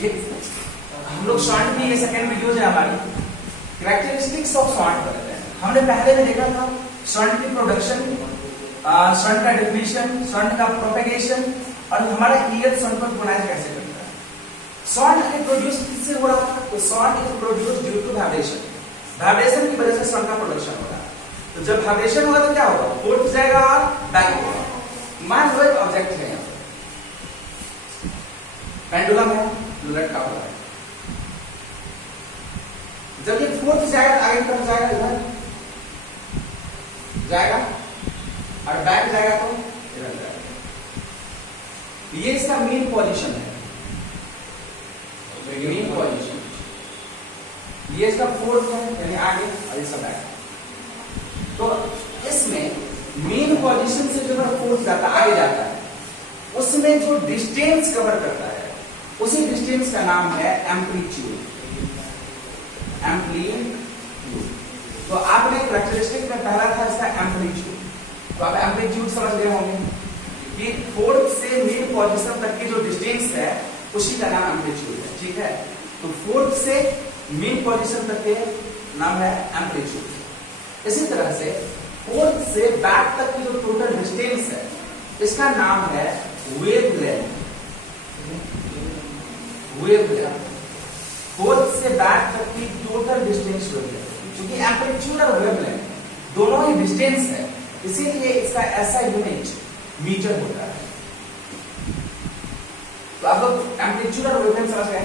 ये हम लोग शॉर्ट में, ये सेकंड वीडियो है हमारी कैरेक्टरिस्टिक्स ऑफ शॉर्ट कर रहे हैं। हमने पहले में देखा था शॉर्ट की प्रोडक्शन, शॉर्ट का डेफिनेशन, शॉर्ट का प्रोपेगेशन और हमारा ईयर शॉर्ट पर प्रोनाउंस कैसे करता है। शॉर्ट के प्रोड्यूस किससे हो रहा था? तो short is produce due to vibration, vibration की वजह से शॉर्ट का प्रोडक्शन हो रहा है। तो जब वाइब्रेशन होगा तो क्या होगा? फोर्थ जाएगा और बैक होगा। मान लो एक ऑब्जेक्ट है, पेंडुलम है, लटका हुआ है। जब ये फोर्थ जाएगा आगे तरफ जाएगा, इधर जाएगा और बैक जाएगा तो इधर जाएगा। ये इसका मेन पोजीशन है, मेन पोजीशन। ये इसका फोर्थ है यानी आगे और इसका बैक। तो इसमें मेन पोजीशन से जो फोर्स जाता आगे जाता है, उसमें जो डिस्टेंस कवर करता है उसी डिस्टेंस का नाम है एम्पलीट्यूड। एम्पलीट्यूड तो आपने कैरेक्टरिस्टिक में पहला था इसका एम्पलीट्यूड। तो आप एम्पलीट्यूड समझ गए होंगे कि फोर्थ से मेन पोजीशन तक की जो डिस्टेंस है उसी का नाम एम्पलीट्यूड है। ठीक है, तो फोर्थ से मेन पोजीशन तक के नाम है एम्पलीट्यूड। इसी तरह से फोर्थ से बैक तक की जो टोटल डिस्टेंस है इसका नाम है वेवलेंथ। वेवलेंथ फोर्थ से बैक तक की टोटल डिस्टेंस वेवलेंथ। क्योंकि एम्पलीट्यूड और वेवलेंथ दोनों ही डिस्टेंस है, इसीलिए इसका ऐसा यूनिट मीटर होता है। तो आप लोग एम्पलीट्यूड और वेवलेंथ समझ गए।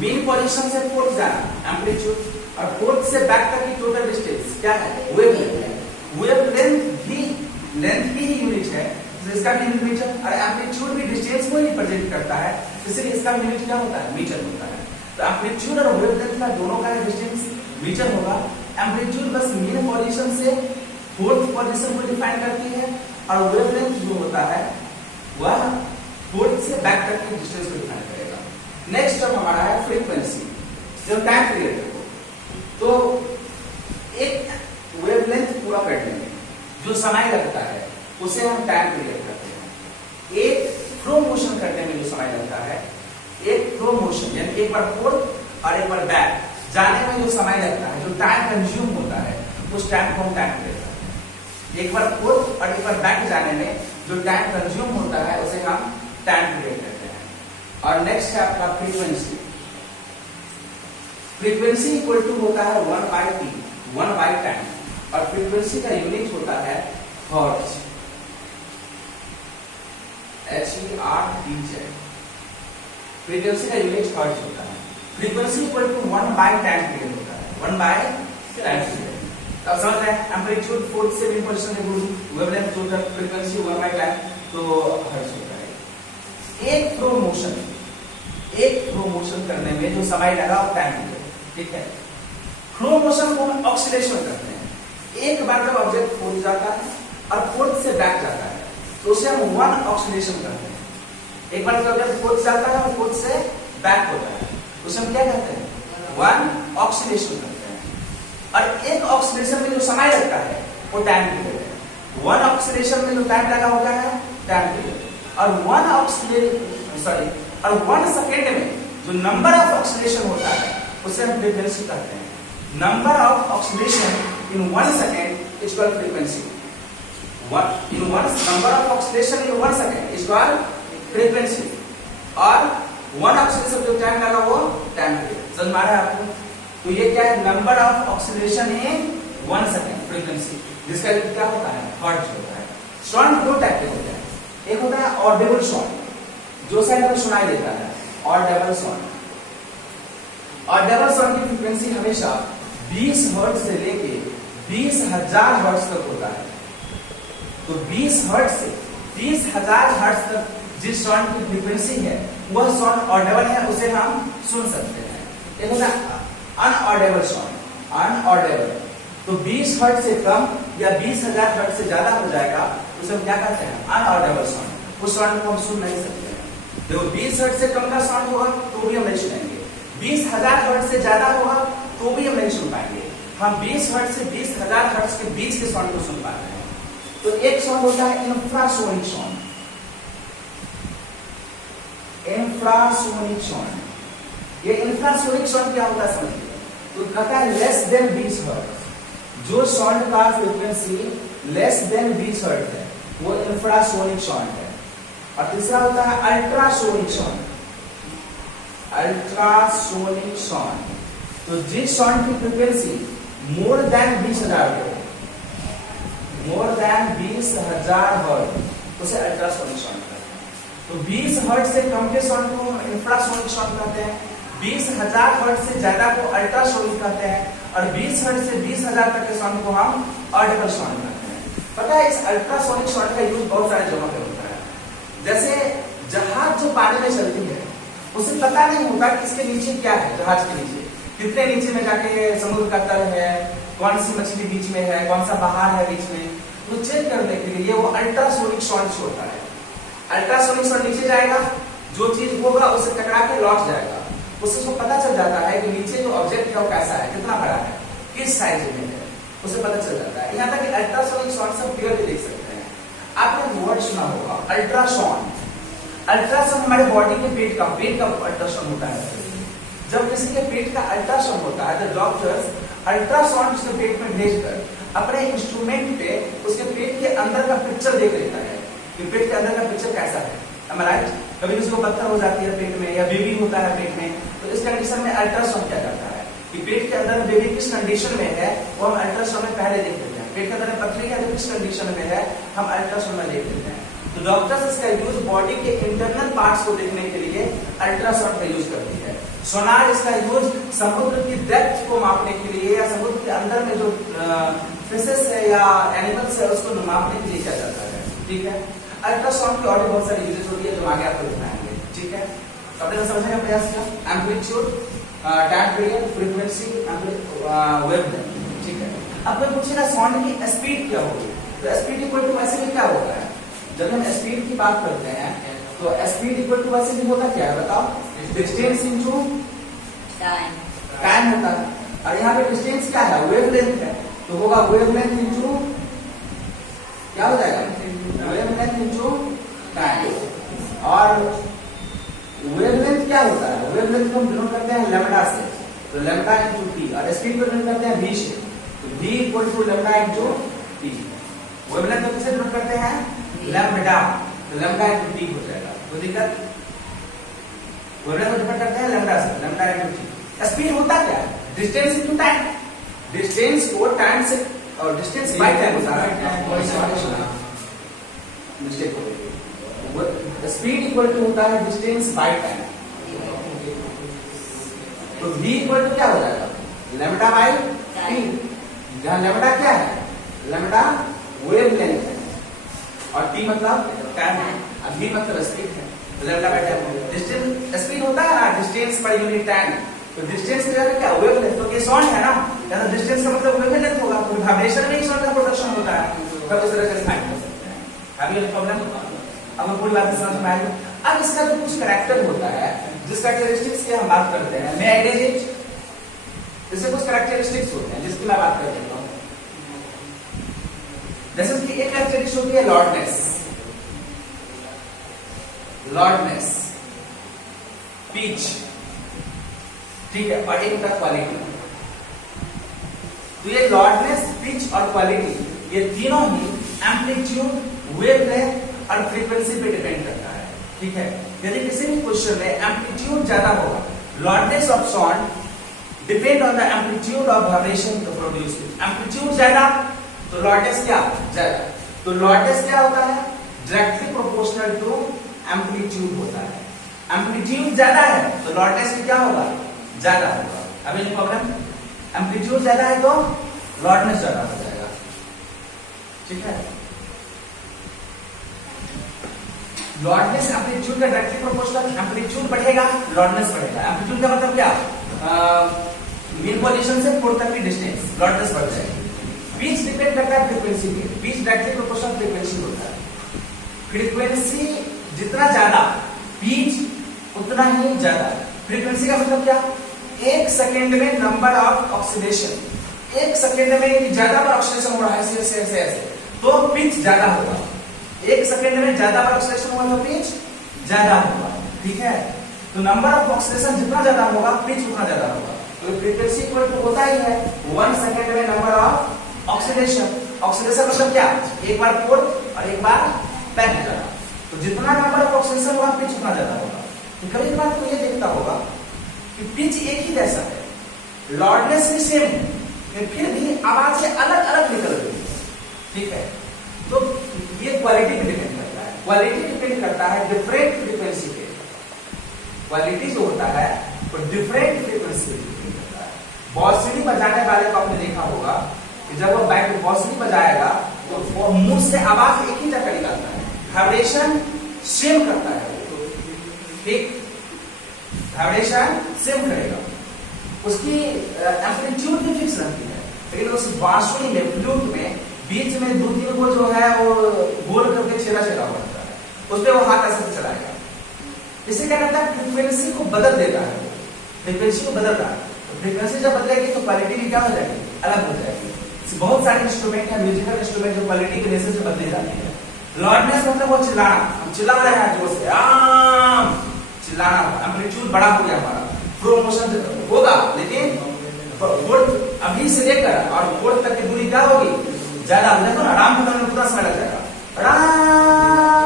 मेन पोजीशन से फोर्थ जाना एम्पलीट्यूड, और फोर्थ से बैक तक की टोटल डिस्टेंस क्या है? वेवलेंथ है। वेवलेंथ भी लेंथ की ही यूनिट है, तो इसका भी मीटर, और एम्पलीट्यूड भी डिस्टेंस को ही रिप्रेजेंट करता है, इसलिए इसका यूनिट क्या होता है? मीटर होता है। तो एम्पलीट्यूड और वेवलेंथ का दोनों का डिस्टेंस मीटर होगा। एम्पलीट्यूड बस मेन पोजीशन से फोर्थ पोजीशन को डिफाइन करती है, और वेवलेंथ जो होता है वह फोर्थ से बैक तक की डिस्टेंस को डिफाइन करेगा। नेक्स्ट टर्म हमारा है फ्रीक्वेंसी, जो टाइम पीरियड है। तो एक वेवलेंथ पूरा करने में जो समय लगता है उसे हम टाइम पीरियड कहते हैं। एक फ्लो मोशन करने में जो समय लगता है, एक फ्लो मोशन यानी एक बार फोर्थ और एक बार बैक जाने में जो समय लगता है, जो टाइम कंज्यूम होता है, उस टाइम को हम टाइम पीरियड कहते हैं। एक बार फोर्थ और एक बार बैक जाने में जो टाइम कंज्यूम होता है उसे हम टाइम पीरियड कहते हैं। और नेक्स्ट है आपका फ्रीक्वेंसी। फ्रीक्वेंसी इक्वल टू होता है 1/t, 1 टाइम, और फ्रीक्वेंसी का यूनिट होता है हर्ट्ज, HERTZ। फ्रीक्वेंसी का यूनिट हर्ट्ज होता है। फ्रीक्वेंसी इक्वल टू 1/टाइम पीरियड होता है, 1/टाइम पीरियड। तो अब समझ रहे हैं एम्पलीट्यूड फोर्थ से मेन पोजीशन से वेवलेंथ टोटल फ्रीक्वेंसी 1/टाइम, तो हर्ट्ज होता है। एक फ्लो मोशन करने में जो समय लगा वो टाइम पीरियड। ठीक है, फ्लो मोशन को हम ऑक्सीलेशन करते हैं। एक बार जब ऑब्जेक्ट फोर्थ जाता है और फोर्थ से बैक जाता है तो उसे हम 1 ऑक्सीलेशन करते हैं। एक बार जब ऑब्जेक्ट फोर्थ जाता है और फोर्थ से बैक होता है उसे हम क्या कहते हैं? 1 ऑक्सीलेशन करते हैं। और एक ऑक्सीलेशन में जो समय लगता है वो टाइम पीरियड है। 1 ऑक्सीलेशन में जो टाइम लगा होता है टाइम पीरियड। और 1 सेकेंड में जो नंबर ऑफ ऑक्सीलेशन होता है उसे हम फ्रीक्वेंसी कहते हैं। Number of oscillation in 1 second is called frequency. Number of oscillation in 1 second is called frequency. और 1 ऑक्सीलेशन जो टाइम लगा वो टाइम पीरियड। समझ में आ रहा है आपको? तो ये क्या है? Number of oscillation in 1 second frequency, जिसका क्या होता है? हर्ट्ज होता है। साउंड दो टाइप के होते हैं। एक होता है ऑडिबल साउंड, जो शायद हमें सुनाई देता है, ऑडिबल साउंड। ऑडिबल साउंड की फ्रीक्वेंसी हमेशा 20 हर्ट्ज से लेके 20,000 हर्ट्ज तक होता है। तो 20 हर्ट्ज से 30,000 हर्ट्ज तक जिस साउंड की फ्रीक्वेंसी है वह साउंड ऑडिबल है, उसे हम सुन सकते हैं। एक होता है अनऑडिबल साउंड, अनऑडिबल। तो 20 हर्ट्ज से कम या 20,000 हर्ट्ज से ज्यादा हो जाएगा उसे हम क्या कहते हैं? अनऑडिबल साउंड। उस साउंड को हम सुन नहीं सकते हैं। देखो 20 हर्ट्ज से कम का साउंड होगा तो भी हम नहीं सुनेंगे, 20,000 हर्ट्ज से ज्यादा होगा तो भी हम नहीं सुन पाएंगे। हम 20 हर्ट्ज से 20,000 हर्ट्ज के बीच के साउंड को सुन पाते हैं। तो एक साउंड होता है इंफ्रासोनिक साउंड। इंफ्रासोनिक साउंड ये इंफ्रासोनिक साउंड क्या होता है समझिए। तो कहता है लेस देन 20 हर्ट्ज, जो साउंड का फ्रीक्वेंसी लेस देन 20 हर्ट्ज है वो इंफ्रासोनिक साउंड है। और तीसरा होता है अल्ट्रासोनिक साउंड। अल्ट्रासोनिक साउंड, तो जिस साउंड की फ्रीक्वेंसी मोर देन 20,000 है, मोर देन 20,000 हर्ट्ज उसे अल्ट्रासोनिक साउंड कहते हैं। तो 20 हर्ट्ज से कम के साउंड को इंफ्रासोनिक साउंड कहते हैं, 20,000 हर्ट्ज से ज्यादा को अल्ट्रासोनिक कहते हैं, और 20 हर्ट्ज से 20,000 तक के साउंड को हम ऑडिबल साउंड कहते हैं। पता है इस अल्ट्रासोनिक साउंड का यूज बहुत सारे जगह पे होता है। जैसे जहाज जो पानी में चलती है उसे पता नहीं होता कि इसके नीचे क्या है, जहाज के नीचे कितने नीचे में जाके समुद्र का तल है, कौन सी मछली बीच में है, कौन सा पहाड़ है बीच में, तो चेक करने के लिए वो अल्ट्रासोनिक साउंड छोड़ता है। अल्ट्रासोनिक साउंड नीचे जाएगा, जो चीज होगा उसे टकरा के लौट जाएगा, उससे उसको पता चल जाता है कि नीचे जो ऑब्जेक्ट है वो कैसा है, कितना बड़ा है, किस साइज में है, उसे पता चल जाता है। यहाँ तक कि अल्ट्रासोनिक साउंड सब क्लियरली देख सकते हैं। आपने वर्ड सुना होगा अल्ट्रासाउंड। अल्ट्रासाउंड हमारे बॉडी के पेट का अल्ट्रासाउंड होता है। जब किसी के पेट का अल्ट्रासाउंड होता है तो डॉक्टर्स अल्ट्रासाउंड उसके पेट में भेजकर अपने इंस्ट्रूमेंट पे उसके पेट के अंदर का पिक्चर देख लेता है कि पेट के अंदर का पिक्चर कैसा है। Am I right? कभी किसी को पत्थर हो जाती है पेट में या बेबी होता है पेट में, तो इस कंडीशन में अल्ट्रासाउंड क्या करता है कि पेट के अंदर बेबी किस कंडीशन में है वो हम अल्ट्रासाउंड में पहले देख लेते हैं। पेट के अंदर पथरी है तो किस कंडीशन में है हम अल्ट्रासाउंड में देख लेते हैं। तो डॉक्टर्स इसका यूज बॉडी के इंटरनल पार्ट्स को देखने के लिए अल्ट्रासाउंड का यूज करती है। सोनार इसका यूज समुद्र की डेप्थ को मापने के लिए या समुद्र के अंदर में जो फिशेस है या एनिमल्स है उसको मापने के लिए किया जाता है। ठीक है, अल्ट्रासाउंड की और भी बहुत सारी यूजेस होती है जो आगे आपको दिखाएंगे। ठीक है, अपने समझने का प्रयास किया। Amplitude, time period, frequency, wavelength. ठीक है, अब कोई पूछेगा साउंड की स्पीड क्या होगी, तो स्पीड इक्वल टू वैसे भी क्या होता है। जब हम स्पीड की बात करते हैं तो स्पीड इक्वल टू वैसे भी होता क्या है बताओ, डिस्टेंस इनटू टाइम होता है। और यहाँ पे डिस्टेंस क्या है, वेवलेंथ है, तो होगा वेवलेंथ इनटू क्या हो जाएगा, वेवलेंथ इनटू टाइम। और वेवलेंथ क्या होता है, वेवलेंथ को हम डिनोट करते हैं लैम्डा से, तो लैम्डा इनटू टी, और स्पीड को डिनोट करते हैं v से, तो v equal to lambda into T. Wavelength को किससे डिनोट करते हैं, लैम्डा, तो लैम्डा इनटू टी हो जाएगा। कोई दिक्कत, वेवलेंथ को डिनोट करते हैं लैम्डा से, लैम्डा इनटू टी। स्पीड होता क्या है, डिस्टेंस इनटू टाइम, डिस्टेंस को टाइम से और डिस्टेंस बाय टाइम होता है, मिस्टेक हो गई। स्पीड इक्वल टू होता है डिस्टेंस बाय टाइम, तो v इक्वल टू क्या हो जाएगा, लैम्डा बाय टी, जहां लैम्डा क्या है, लैम्डा वेवलेंथ है और t मतलब टाइम है, और v मतलब स्पीड है, तो lambda by time. Distance speed होता है ना, डिस्टेंस पर यूनिट टाइम, तो डिस्टेंस की जगह क्या, वेवलेंथ, तो ये साउंड है ना, या तो डिस्टेंस का मतलब वेवलेंथ होगा, तो वाइब्रेशन में ही साउंड का प्रोडक्शन होता है, तब इस तरह से फाइंड कर सकते हैं। अभी ये प्रॉब्लम, अब पूरी बात समझ में आएगी। अब इसका जो कुछ कैरेक्टर होता है, जिस कैरेक्टरिस्टिक्स की हम बात करते हैं, मैं आइडिया जैसे कुछ कैरेक्टरिस्टिक्स होते हैं जिसकी मैं बात कर रहा हूं। जैसे कि एक कैरेक्टरिस्टिक्स होती है लॉर्डनेस, लॉर्डनेस, पिच, ठीक है, और एक होता है क्वालिटी। तो ये लॉर्डनेस, पिच और क्वालिटी ये तीनों ही एम्पलीट्यूड, वेवलेंथ और फ्रीक्वेंसी पे डिपेंड करता है। ठीक है, यदि किसी भी क्वेश्चन में एम्पलीट्यूड ज्यादा होगा, loudness of sound depend on the amplitude of vibration produced. Amplitude ज्यादा तो लॉर्डनेस क्या ज्यादा, तो लॉर्डनेस क्या होता है, डायरेक्टली प्रोपोर्शनल टू एम्पलीट्यूड होता है। एम्पलीट्यूड ज्यादा है तो लॉर्डनेस भी क्या होगा, ज्यादा होगा। अभी प्रॉब्लम, एम्पलीट्यूड ज्यादा है तो लॉर्डनेस ज्यादा हो जाएगा। ठीक है, लॉर्डनेस एम्पलीट्यूड का डायरेक्टली प्रोपोर्शनल, एम्पलीट्यूड बढ़ेगा लॉर्डनेस बढ़ेगा। एम्पलीट्यूड का मतलब क्या, मीन पोजीशन से फोर्थ तक की डिस्टेंस, लॉर्डनेस बढ़ जाएगी। पिच डिपेंड करता है फ्रीक्वेंसी पे, पिच डायरेक्टली प्रोपोर्शनल फ्रीक्वेंसी होता है। फ्रीक्वेंसी जितना ज्यादा पिच उतना ही ज्यादा। फ्रीक्वेंसी का मतलब क्या, एक सेकेंड में नंबर ऑफ ऑक्सीडेशन, एक सेकेंड में ज्यादा बार ऑक्सीडेशन हो रहा है ऐसे ऐसे ऐसे ऐसे, तो पिच ज्यादा होगा। एक सेकेंड में ज्यादा बार ऑक्सीडेशन हुआ तो पिच ज्यादा होगा। ठीक है, तो नंबर ऑफ ऑक्सीडेशन जितना ज्यादा होगा पिच उतना ज्यादा होगा। तो फ्रीक्वेंसी इक्वल टू होता ही है 1 सेकंड में नंबर ऑफ ऑक्सीडेशन। ऑक्सीडेशन मतलब क्या, एक बार फोर्थ और एक बार बैक हो जाना। तो जितना नंबर ऑफ ऑक्सीडेशन होगा पिच उतना ज्यादा होगा। तो कभी कभार तो ये देखता होगा कि पिच एक ही जैसा है, लॉर्डनेस भी सेम है, लेकिन फिर भी आवाज से अलग अलग निकल रही है। ठीक है, तो ये क्वालिटी पे डिपेंड करता है। क्वालिटी डिपेंड करता है डिफरेंट फ्रीक्वेंसी पे। क्वालिटी जो होता है वो डिफरेंट फ्रीक्वेंसी पे डिपेंड करता है। बांसुरी बजाने वाले को आपने देखा होगा कि जब वो बैक बांसुरी बजाएगा तो वो मुंह से आवाज एक ही जगह निकलता है, वाइब्रेशन सेम करता है। ठीक, वाइब्रेशन सेम करेगा, उसकी एम्पलीट्यूड भी फिक्स रहती है। लेकिन उस बांसुरी में, फ्लूट में बीच में 2-3 को जो है वो गोल करके छेड़ा छेड़ा होता है, उस पर वो हाथ ऐसे चलाएगा। इसे क्या करता है, फ्रीक्वेंसी को बदल देता है। फ्रीक्वेंसी को बदल रहा है, फ्रीक्वेंसी जब बदलेगी तो क्वालिटी भी क्या हो जाएगी, अलग हो जाएगी। बहुत सारे इंस्ट्रूमेंट है, म्यूजिकल इंस्ट्रूमेंट जो क्वालिटी के बेसिस से बदली जाती है। लॉर्डनेस मतलब वो चिल्लाना, हम चिल्ला रहे हैं जोर से, चिल्लाना, एम्पलीट्यूड बड़ा हो गया हमारा, प्रोमोशन होगा, लेकिन फोर्थ अभी से लेकर और फोर्थ तक की दूरी क्या होगी, ज्यादा हो जाएगा। आराम करने में पूरा समय लग जाएगा। राम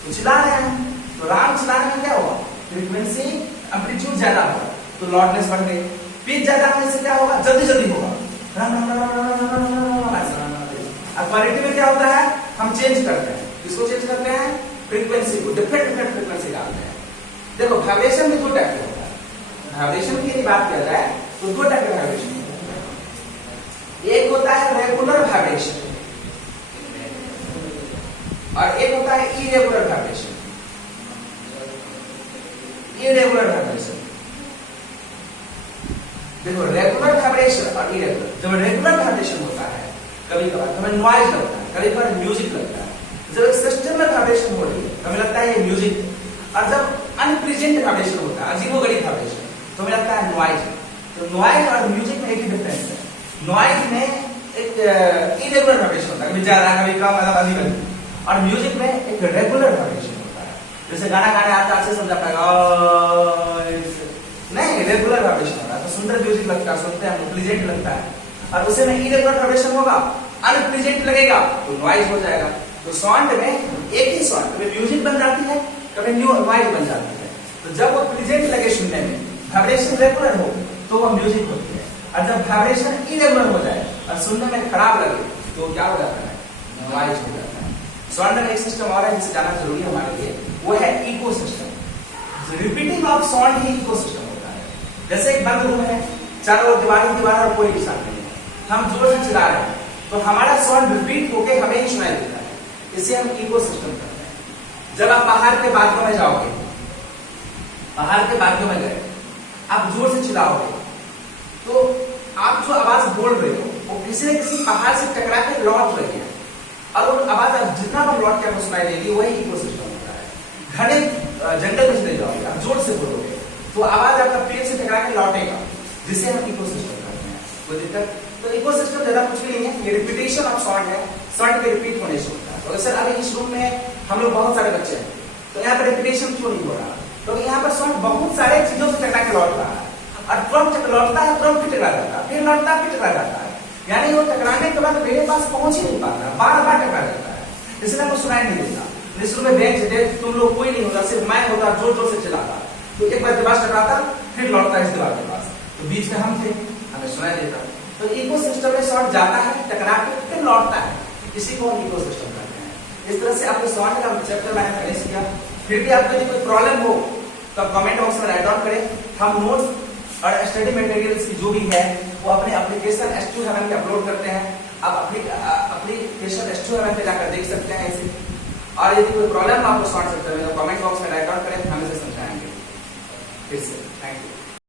तो चिल्ला रहे हैं, तो राम चिल्लाने में क्या होगा, फ्रीक्वेंसी एम्पलीट्यूड ज्यादा होगा तो लॉर्डनेस बढ़ गई। पिच ज्यादा होने से क्या होगा, जल्दी जल्दी होगा। अब क्वालिटी में क्या होता है, हम चेंज करते हैं। किसको चेंज करते हैं, फ्रीक्वेंसी को, डिफरेंट डिफरेंट फ्रीक्वेंसी डालते हैं। देखो वाइब्रेशन में 2 टाइप के होता है। वाइब्रेशन की बात किया जाए तो 2 टाइप के वाइब्रेशन होता है। एक होता है रेगुलर वाइब्रेशन और एक होता है इरेगुलर वाइब्रेशन। इरेगुलर वाइब्रेशन, देखो रेगुलर वाइब्रेशन और इरेगुलर। जब रेगुलर वाइब्रेशन होता है कभी कभार हमें नॉइज लगता है, कभी कभार म्यूजिक लगता है। जब एक सिस्टम में वाइब्रेशन हो रही है हमें लगता है ये म्यूजिक, और जब अनप्रेजेंट वाइब्रेशन होता है, अजीबोगरीब वाइब्रेशन, तो हमें लगता है नॉइज। तो नॉइज और म्यूजिक में एक ही डिफरेंस है। नॉइज में एक इरेगुलर वाइब्रेशन होता है, कभी ज्यादा कभी कम, मतलब अजीब। और म्यूजिक में एक रेगुलर वाइब्रेशन होता है। जैसे गाना गाने आता है, अच्छे समझा पाएगा, नहीं रेगुलर वाइब्रेशन होता है तो सुंदर म्यूजिक लगता है, सुनते हैं प्लीजेंट लगता है। और उसे में इरेगुलर वाइब्रेशन होगा, अनप्लीजेंट लगेगा तो नॉइज हो जाएगा। तो साउंड में एक ही साउंड कभी म्यूजिक बन जाती है, कभी नॉइज बन जाती है। तो जब वो प्लीजेंट लगे सुनने में, वाइब्रेशन रेगुलर हो तो वो म्यूजिक होती है, और जब वाइब्रेशन इरेगुलर हो जाए और सुनने में खराब लगे तो क्या हो जाता है, नॉइज हो जाता है। साउंड में एक सिस्टम और है जिसे जाना जरूरी है हमारे लिए, वो है echo system. Repeating of sound ही इको सिस्टम होता है। जैसे एक बंद रूम है, चारों ओर दीवार और कोई भी साथ नहीं है, हम जोर से चिल्ला रहे हैं तो हमारा साउंड रिपीट होके हमें ही सुनाई देता है। इसे हम इको सिस्टम कहते हैं। जब आप बाहर के बाथरूम में जाओगे, बाहर के बाथरूम में गए, आप जोर से चिल्लाओगे तो आप जो आवाज बोल रहे हो वो किसी न किसी पहाड़ से टकरा के लौट रही है, और वो आवाज जितना बार लौट के आपको सुनाई देगी वही इको सिस्टम होता है। घने जंगल में चले जाओगे, आप जोर से बोलोगे तो आवाज आपका पेड़ से टकरा के लौटेगा, जिसे हम इको सिस्टम कहते हैं। कोई दिक्कत? तो इको सिस्टम ज्यादा कुछ भी नहीं है, ये रिपीटेशन ऑफ साउंड है, साउंड के रिपीट होने से होता है। तो सर अभी इस रूम में हम लोग बहुत सारे बच्चे हैं, तो यहाँ पर रिपीटेशन क्यों नहीं हो रहा? तो यहाँ पर साउंड बहुत सारे चीजों से टकरा के लौट रहा है, और तुरंत लौटता है, तुरंत फिर टकरा जाता है, फिर लौटता है, फिर टकरा जाता है। यानी वो टकराने के बाद मेरे पास पहुंच ही नहीं पाता, बार बार टकरा जाता है, इसलिए मैं सुनाई नहीं देता। इस रूम में बेंच डेस्क तुम लोग कोई नहीं होता, सिर्फ मैं होता, जोर जोर से चिल्लाता, तो एक बार दीवार टकराता, फिर लौटता इस दीवार के पास, तो बीच में हम थे, हमें सुनाई देता। तो इको सिस्टम में साउंड जाता है, टकरा के फिर लौटता है, इसी को हम इको सिस्टम कहते हैं। इस तरह से आपको साउंड का चैप्टर मैंने फिनिश किया। फिर भी आपको कोई प्रॉब्लम हो तो कमेंट बॉक्स में राइट डाउन करें। हम नोट्स और स्टडी मटेरियल्स की जो भी है वो अपने एप्लीकेशन S2 पे अपलोड करते हैं। आप एप्लीकेशन S2 पे जाकर देख सकते हैं इसे। और यदि कोई प्रॉब्लम आपको साउंड चैप्टर में तो कमेंट बॉक्स में राइट डाउन करें, हम इसे समझाएंगे। फिर से थैंक यू।